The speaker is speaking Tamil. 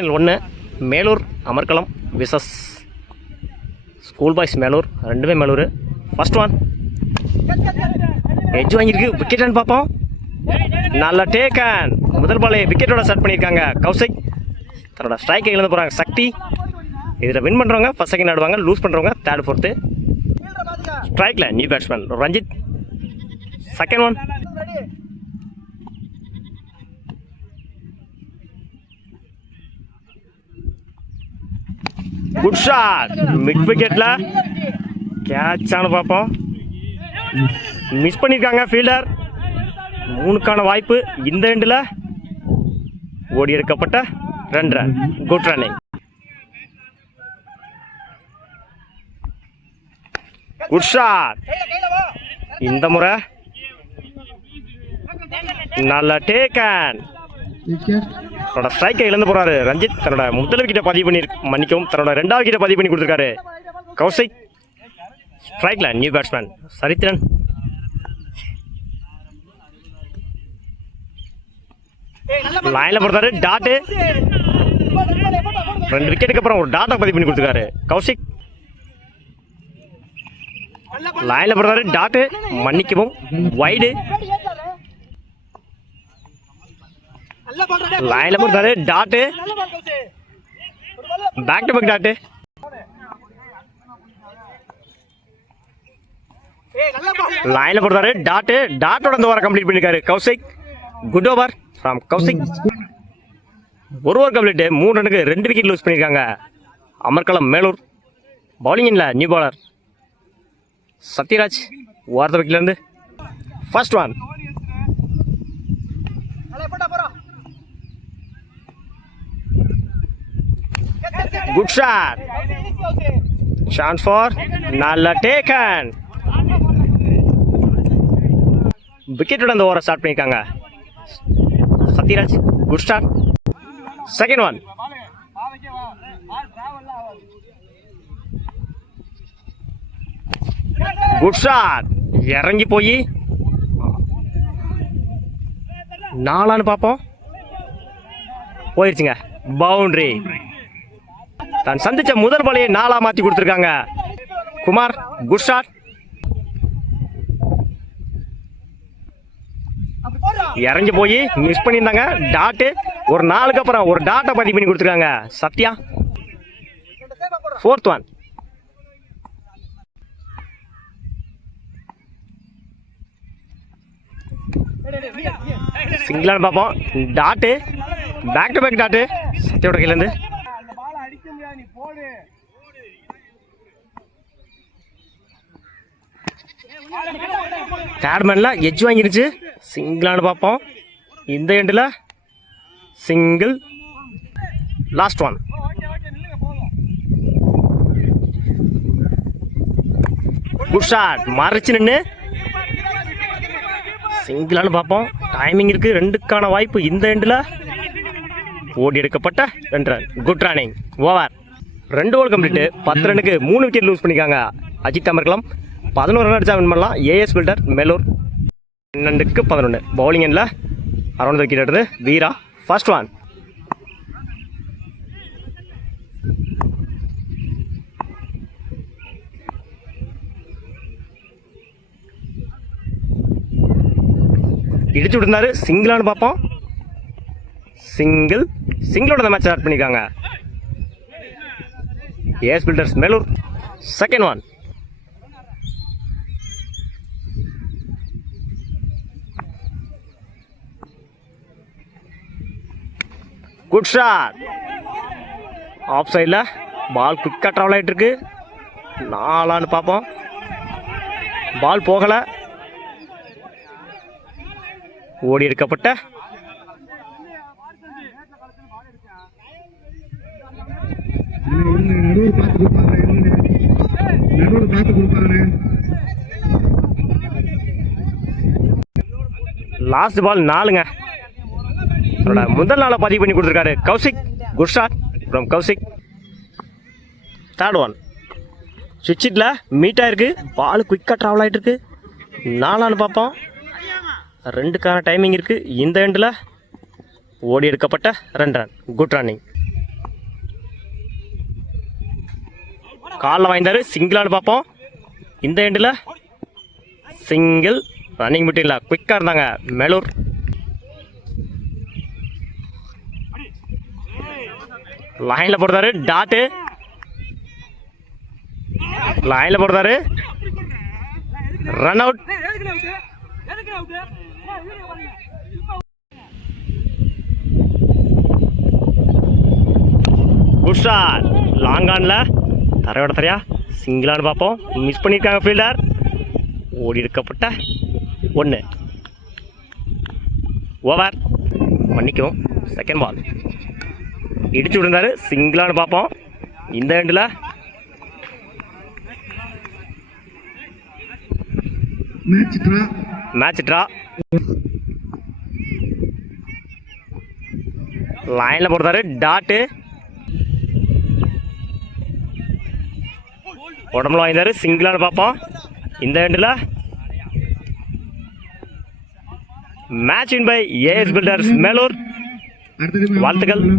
ஒன்று மேலூர் அமர்கலம் விசஸ் ஸ்கூல் பாய்ஸ் மேலூர், ரெண்டுமே மேலூர். ஃபர்ஸ்ட் ஒன் எட்ஜ் வாங்கியிருக்கு, விக்கெட்டான்னு பார்ப்போம். நல்ல டேக்கன். முதல் பாலே விக்கெட்டோட ஸ்டார்ட் பண்ணியிருக்காங்க கௌசிக். தன்னோட ஸ்ட்ரைக்கை இழந்து போகிறாங்க சக்தி. இதில் வின் பண்ணுறவங்க ஃபர்ஸ்ட் செகண்ட் ஆடுவாங்க, லூஸ் பண்ணுறவங்க தேர்ட் ஃபோர்த்து. ஸ்ட்ரைக்கில் new batsman Ranjith. Second one good shot, mid விக்கெட்ல கேட்ச் ஆனு பார்ப்போம். மிஸ் பண்ணியிருக்காங்க ஃபீல்டர். 3க்கான வாய்ப்பு இந்த எண்டில். ஓடி எடுக்கப்பட்ட 2 run. Good running. Good shot. இந்த முறை நல்ல டேக்கன். தன்னோட ஸ்ட்ரைக்கை இழந்து போறாரு ரஞ்சித். தன்னோட முதல் விக்கெட்டை பதிவு பண்ணி மன்னிக்கவும் தன்னோட 2வது விக்கெட்டை பதிவு பண்ணி கொடுத்துருக்காரு கௌசிக். ஸ்ட்ரைக்ல நியூ பேட்ஸ்மேன் சரித்திரன். லைன்ல போடுறாரு டாட்டு. 2 விக்கெட்டுக்கு அப்புறம் ஒரு டாட்டை பதிவு பண்ணி கொடுத்துருக்காரு கௌசிக். லைன்ல போடுறாரு டாட்டு, மன்னிக்கவும் வைடு. லைன்ல போடுறாரு dot, back to back dot. லைன்ல போடுறாரு டாட்டு, டாட்டோட இந்த ஓவர் கம்ப்ளீட் பண்ணிருக்காரு Kaushik. Good over from Kaushik. ஒரு ஓவர் கம்ப்ளீட். 3 ரனுக்கு 2 விக்கெட் லூஸ் பண்ணியிருக்காங்க அமர்கலம் மேலூர். பவுலிங்கில் நியூ பாலர் சத்யராஜ். ஓரத்த விக்கெட்லேருந்து first one. Good shot. Chance for நல்ல டேக்கன். விக்கெட்டோட அந்த ஓவரை ஸ்டார்ட் பண்ணியிருக்காங்க Sathyaraj. Good start. Second one. Good shot. இறங்கி போய் 4 பார்ப்போம். போயிடுச்சுங்க, பவுண்டரி. தான் சந்திச்ச முதல் பாலையை 4 மாற்றி கொடுத்துருக்காங்க குமார். Good shot. இறங்கி போய் மிஸ் பண்ணியிருந்தாங்க டாட்டு. ஒரு 4க்கு அப்புறம் ஒரு டாட்டை பதிவு பண்ணி கொடுத்துருக்காங்க சத்யா. Fourth one. சிங்கிளான பார்ப்போம். Dot, back to back dot சத்யோட கையிலேருந்து. தேர்ட்மேன்ல எட்ஜ் வாங்கிருச்சு. சிங்கிளானு பார்ப்போம். இந்த எண்டில் single. Last one. Good shot. மறைச்சு நின்று சிங்கிளானு பார்ப்போம். டைமிங் இருக்கு. 2க்கான வாய்ப்பு இந்த எண்டில். ஓடி எடுக்கப்பட்ட 2 run. Good running. Over. 2 over complete. 10 ரனுக்கு 3 விக்கெட் லூஸ் பண்ணிக்காங்க அஜித் அமர்கலம். 11 ரன் அடிச்சா வின் பண்ணலாம் ஏஎஸ் பில்டர் மேலூர். 12க்கு 11. பவுலிங் எண்ணில் அரௌண்ட் விக்கெட் எடுத்து வீரா. First one. இடிச்சு விட்டுருந்தாரு. சிங்கிளானு பார்ப்போம். சிங்கிள். சிங்கிளோட மேட்ச் ஸ்டார்ட் பண்ணியிருக்காங்க AS builders Melur. Second one. Good shot. Off சைடில் பால் குயிக்காக ட்ராவல் ஆகிட்டு இருக்கு. 4 பார்ப்போம். பால் போகலை. ஓடி எடுக்கப்பட்ட லாஸ்ட் பால் 4ங்க. முதல் நாளை பதிவு பண்ணி கொடுத்துருக்காரு Kaushik. Good shot from Kaushik. Third one. சுவிட்சில் மீட் ஆயிருக்கு. பால் குயிக்காக ட்ராவல் ஆகிட்டு இருக்கு. 4 பார்ப்போம். 2க்கான டைமிங் இருக்குது. இந்த எண்டில் ஓடி எடுக்கப்பட்ட 2 ரன். Good running. காலில் வாய்ந்தாரு சிங்கிளானு பார்ப்போம். இந்த எண்டில் சிங்கிள். ரன்னிங் மட்டும் இல்லை, குயிக்காக இருந்தாங்க மேலூர். லைனில் போடுறாரு டாட்டு. லைனில் போடுறாரு run out. Good shot. Long ஆனில் தரையோட தரையா சிங்கிளானு பார்ப்போம். மிஸ் பண்ணியிருக்காங்க ஃபீல்டர். ஓடி எடுக்கப்பட்ட 1. ஓவர். மன்னிக்கும், செகண்ட் பால். இடிச்சு விழுந்தாரு சிங்கிளானு பார்ப்போம். இந்த எண்டில் மேட்ச் ட்ரா. லைனில் போடுறாரு டாட்டு. உடம்புல வாங்கினாரு சிங்கிளானு பார்ப்போம். இந்த எண்டில் match win by AS builders Melur. வாழ்த்துக்கள்.